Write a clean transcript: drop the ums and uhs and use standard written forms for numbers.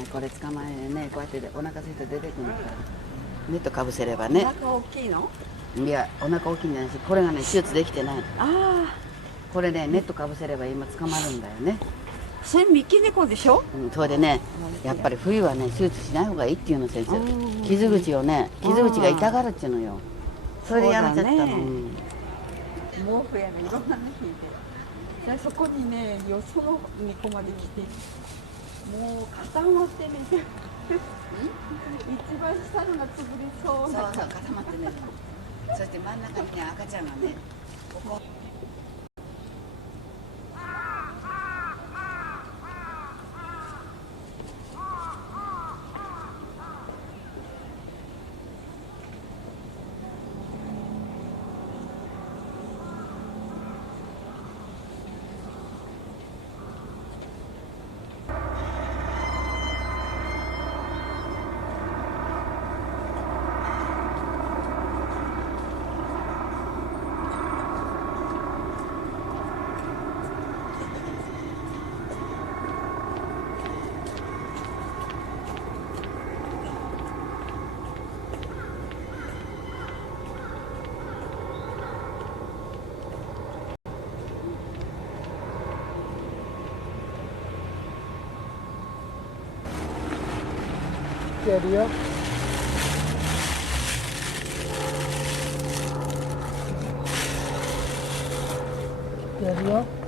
ない。これ捕まえね、こうやってお腹空いて出てくるから。ネットかぶせればね。お腹大きいの？いや、お腹大きいんじゃないし、これがね、手術できてない。ああ。これね、ネットかぶせれば今捕まるんだよね。それ三毛猫でしょ？それでね、やっぱり冬はね、手術しない方がいいっていうの、先生。傷口をね、傷口が痛がるっていうのよ。それでやめちゃったの。毛布やね、いろんなの引いて。そこにね、よその猫まで来て、もう固まってね、一番下のが潰れそうな。そうそう、固まってね。そして真ん中にね、赤ちゃんがね、ここ。やるよ。やるよ。